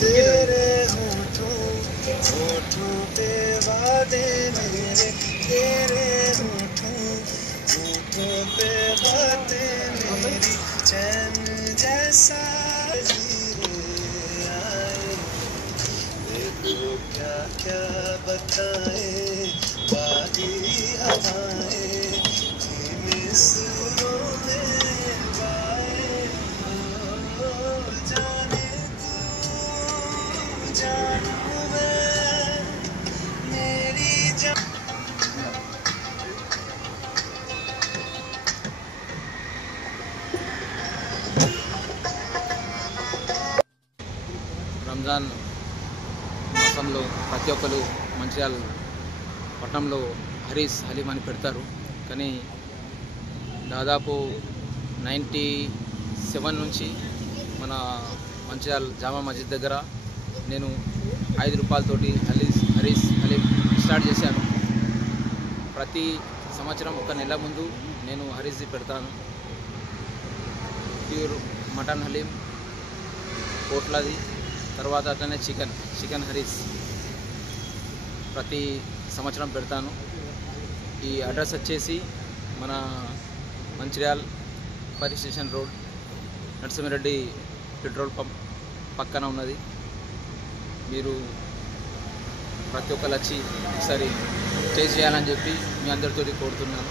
तेरे होठों होठों पे वादे मेरे, तेरे होठों होठों पे बातें मेरी, चैन जैसा हीरे आए। देखो क्या क्या बताए बागी हवाएं, धीमे सुरों में गाए। ओ जाने तू जानू मैं मेरी जान। రంజాన్ మాసంలో ప్రతి ఒక్కరు మంచిర్యాల పట్టణంలో హరీస్ హలీం అని పెడతారు. కానీ దాదాపు 97 నుంచి మన మంచిర్యాల జామా మస్జిద్ దగ్గర నేను 5 రూపాయలతోటి హరీస్ హలీం స్టార్ట్ చేశాను. ప్రతి సంవత్సరం ఒక నెల ముందు నేను హరీస్ది పెడతాను. ప్యూర్ మటన్ హలీం, పోట్లది, తర్వాత అట్లనే చికెన్ హరీస్ ప్రతి సంవత్సరం పెడతాను. ఈ అడ్రస్ వచ్చేసి మన Mancherial fire station road, Narasimha Reddy petrol pump పక్కన ఉన్నది. మీరు ప్రతి ఒక్కరు వచ్చి ఒకసారి టేస్ట్ చేయాలని చెప్పి మీ అందరితో కోరుతున్నాను.